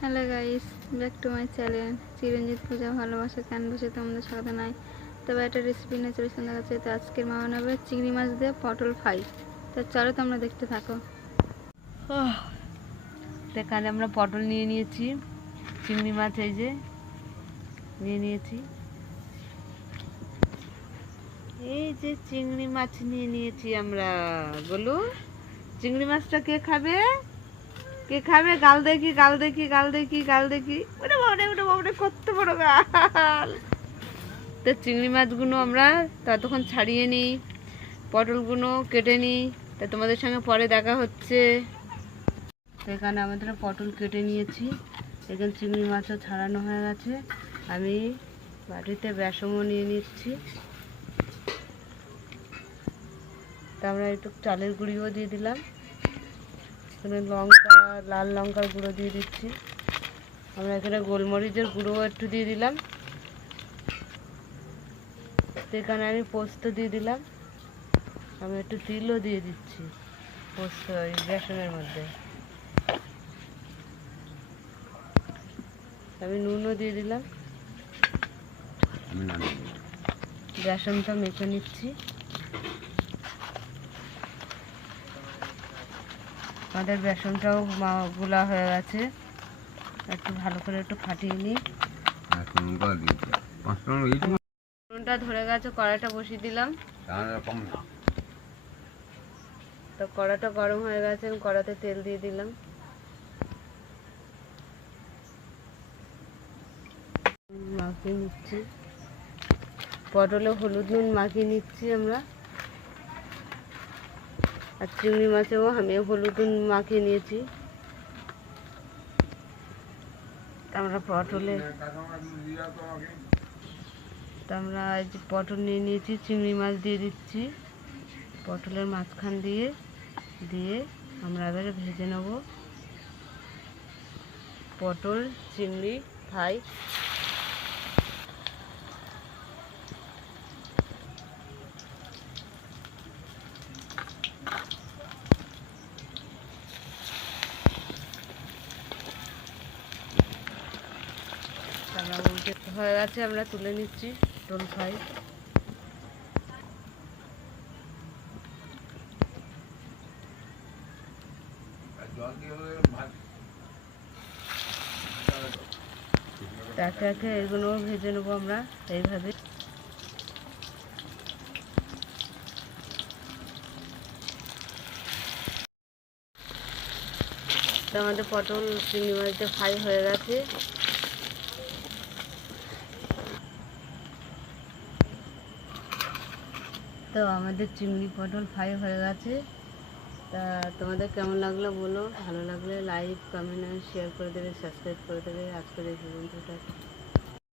Hello guys, back to my channel Chiranjit Puja ভালোবাসা ক্যানভাসে তোমাদের স্বাগত নাই। তবে একটা রেসিপি নিয়ে চলে দেখা যাচ্ছে। তো আজকের মা বানাবে চিংড়ি মাছ দিয়ে পটল ফ্রাই। তো চলো তোমরা দেখতে থাকো। এখানে আমরা পটল নিয়ে নিয়েছি, চিংড়ি মাছ এই যে নিয়ে নিয়েছি, এই যে চিংড়ি মাছ নিয়ে নিয়েছি আমরা। বলো চিংড়ি মাছটা কে খাবে? কে খাবে? গাল দেখি, গাল দেখি, গাল দেখি, গাল দেখি। ওটা বাবারে, ওটা বাবারে, কত বড় গাল! তো চিংড়ি মাছগুলো আমরা ততক্ষণ ছাড়িয়ে নিই, পটলগুলো কেটে নিই। তা তোমাদের সঙ্গে পরে দেখা হচ্ছে। তো এখানে আমাদের পটল কেটে নিয়েছি, এখানে চিংড়ি মাছও ছাড়ানো হয়ে গেছে। আমি বাটিতে বেসনও নিয়ে নিচ্ছি। তা আমরা একটু চালের গুঁড়িও দিয়ে দিলাম, এখানে লঙ্কা, লাল লঙ্কার গুঁড়ো দিয়ে দিচ্ছি। আমরা এখানে গোলমরিচের গুঁড়োও একটু দিয়ে দিলাম। তো এখানে আমি পোস্ত দিয়ে দিলাম, আমি একটু তিলও দিয়ে দিচ্ছি পোস্ত এই বেসনের মধ্যে। আমি নুনও দিয়ে দিলাম। বেসনটা মেখে নিচ্ছি। আমাদের বেসনটাও গুলা হয়ে গেছে, একটু ভালো করে একটু ফাটিয়ে নিই। নুনটা ধরে গেছে, কড়াইটা বসিয়ে দিলাম। তো কড়াটা গরম হয়ে গেছে, আমি কড়াতে তেল দিয়ে দিলাম। মাখিয়ে নিচ্ছি, পটলে হলুদ নুন মাখিয়ে নিচ্ছি আমরা। আর চিংড়ি মাছেও আমি হলুদ নুন মাখিয়ে নিয়েছি। আমরা আমরা এই যে পটল নিয়ে নিয়েছি, চিংড়ি মাছ দিয়ে দিচ্ছি পটলের মাঝখান দিয়ে দিয়ে আমরা এবারে ভেজে নেব পটল চিংড়ি ফ্রাই। হয়ে গেছে, আমরা তুলে নিচ্ছি পটল ফ্রাই। একে একে এগুলোও ভেজে নেবো আমরা এইভাবে। তো আমাদের পটল চিংড়ি মাছটা ফ্রাই হয়ে গেছে। তো আমাদের চিংড়ি পটল ফ্রাই হয়ে গেছে। তা তোমাদের কেমন লাগলো বলো, ভালো লাগলে লাইক কমেন্ট আর শেয়ার করে দেবে, সাবস্ক্রাইব করে দেবে। আজকের এই পর্যন্ত।